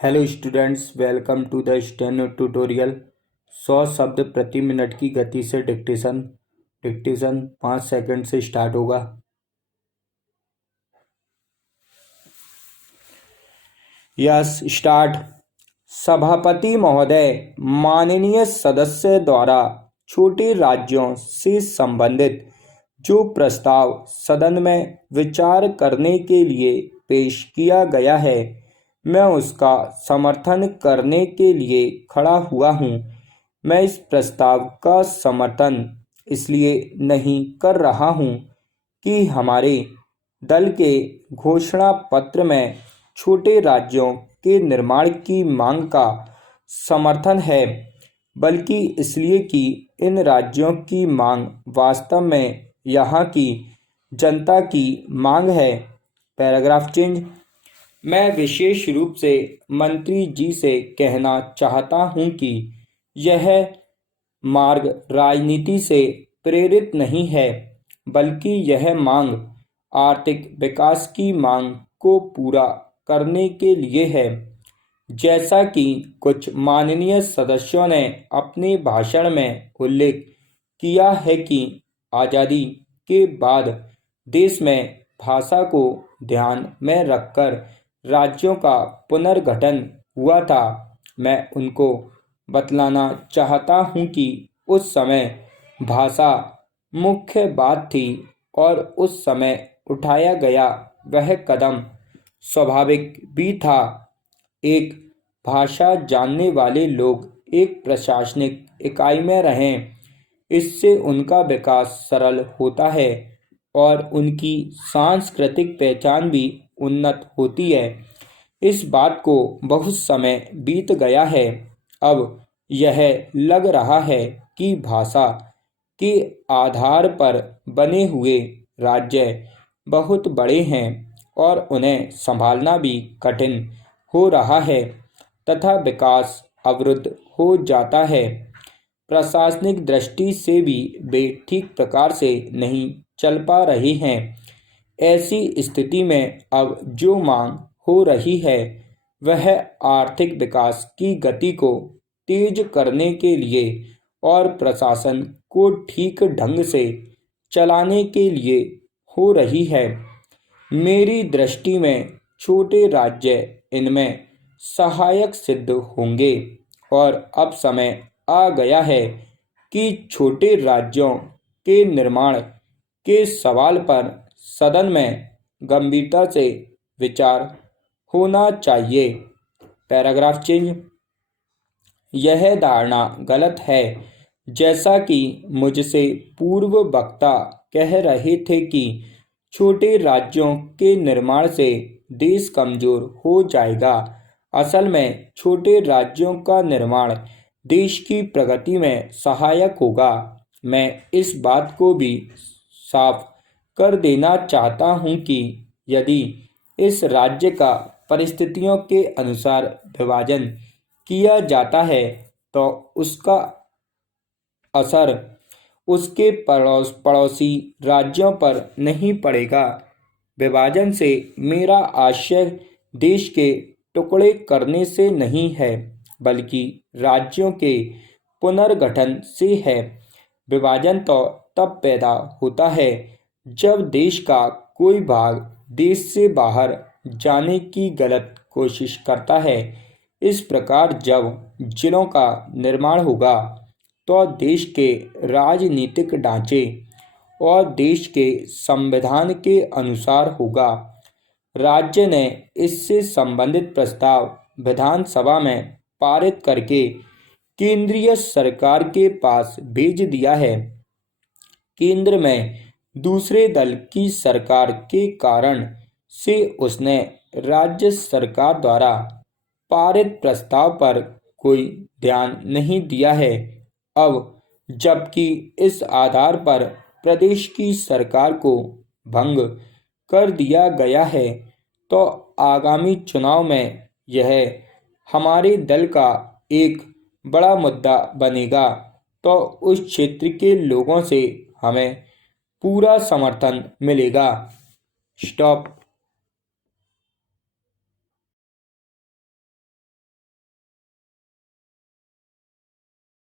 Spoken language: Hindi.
Hello students, welcome to the steno tutorial. 100 शब्द प्रति मिनट की गति से डिक्टेशन 5 सेकंड से स्टार्ट होगा। Yes, start. सभापति महोदय, माननीय सदस्य द्वारा छोटे राज्यों से संबंधित जो प्रस्ताव सदन में विचार करने के लिए पेश किया गया है, मैं उसका समर्थन करने के लिए खड़ा हुआ हूँ। मैं इस प्रस्ताव का समर्थन इसलिए नहीं कर रहा हूँ कि हमारे दल के घोषणा पत्र में छोटे राज्यों के निर्माण की मांग का समर्थन है, बल्कि इसलिए कि इन राज्यों की मांग वास्तव में यहाँ की जनता की मांग है। Paragraph change. मैं विशेष रूप से मंत्री जी से कहना चाहता हूं कि यह मार्ग राजनीति से प्रेरित नहीं है, बल्कि यह मांग आर्थिक विकास की मांग को पूरा करने के लिए है। जैसा कि कुछ माननीय सदस्यों ने अपने भाषण में उल्लेख किया है कि आज़ादी के बाद देश में भाषा को ध्यान में रखकर राज्यों का पुनर्गठन हुआ था। मैं उनको बतलाना चाहता हूं कि उस समय भाषा मुख्य बात थी और उस समय उठाया गया वह कदम स्वाभाविक भी था। एक भाषा जानने वाले लोग एक प्रशासनिक इकाई में रहें, इससे उनका विकास सरल होता है और उनकी सांस्कृतिक पहचान भी उन्नत होती है। इस बात को बहुत समय बीत गया है। अब यह लग रहा है कि भाषा के आधार पर बने हुए राज्य बहुत बड़े हैं और उन्हें संभालना भी कठिन हो रहा है तथा विकास अवरुद्ध हो जाता है। प्रशासनिक दृष्टि से भी वे ठीक प्रकार से नहीं चल पा रही हैं। ऐसी स्थिति में अब जो मांग हो रही है वह आर्थिक विकास की गति को तेज करने के लिए और प्रशासन को ठीक ढंग से चलाने के लिए हो रही है। मेरी दृष्टि में छोटे राज्य इनमें सहायक सिद्ध होंगे और अब समय आ गया है कि छोटे राज्यों के निर्माण के सवाल पर सदन में गंभीरता से विचार होना चाहिए। Paragraph change. यह धारणा गलत है। जैसा कि मुझसे पूर्व वक्ता कह रहे थे कि छोटे राज्यों के निर्माण से देश कमजोर हो जाएगा। असल में छोटे राज्यों का निर्माण देश की प्रगति में सहायक होगा। मैं इस बात को भी साफ कर देना चाहता हूं कि यदि इस राज्य का परिस्थितियों के अनुसार विभाजन किया जाता है तो उसका असर उसके पड़ोसी राज्यों पर नहीं पड़ेगा। विभाजन से मेरा आशय देश के टुकड़े करने से नहीं है, बल्कि राज्यों के पुनर्गठन से है। विभाजन तो तब पैदा होता है जब देश का कोई भाग देश से बाहर जाने की गलत कोशिश करता है। इस प्रकार जब जिलों का निर्माण होगा तो देश के राजनीतिक ढांचे और देश के संविधान के अनुसार होगा। राज्य ने इससे संबंधित प्रस्ताव विधानसभा में पारित करके केंद्रीय सरकार के पास भेज दिया है। केंद्र में दूसरे दल की सरकार के कारण से उसने राज्य सरकार द्वारा पारित प्रस्ताव पर कोई ध्यान नहीं दिया है। अब जबकि इस आधार पर प्रदेश की सरकार को भंग कर दिया गया है, तो आगामी चुनाव में यह हमारे दल का एक बड़ा मुद्दा बनेगा। तो उस क्षेत्र के लोगों से हमें पूरा समर्थन मिलेगा। स्टॉप।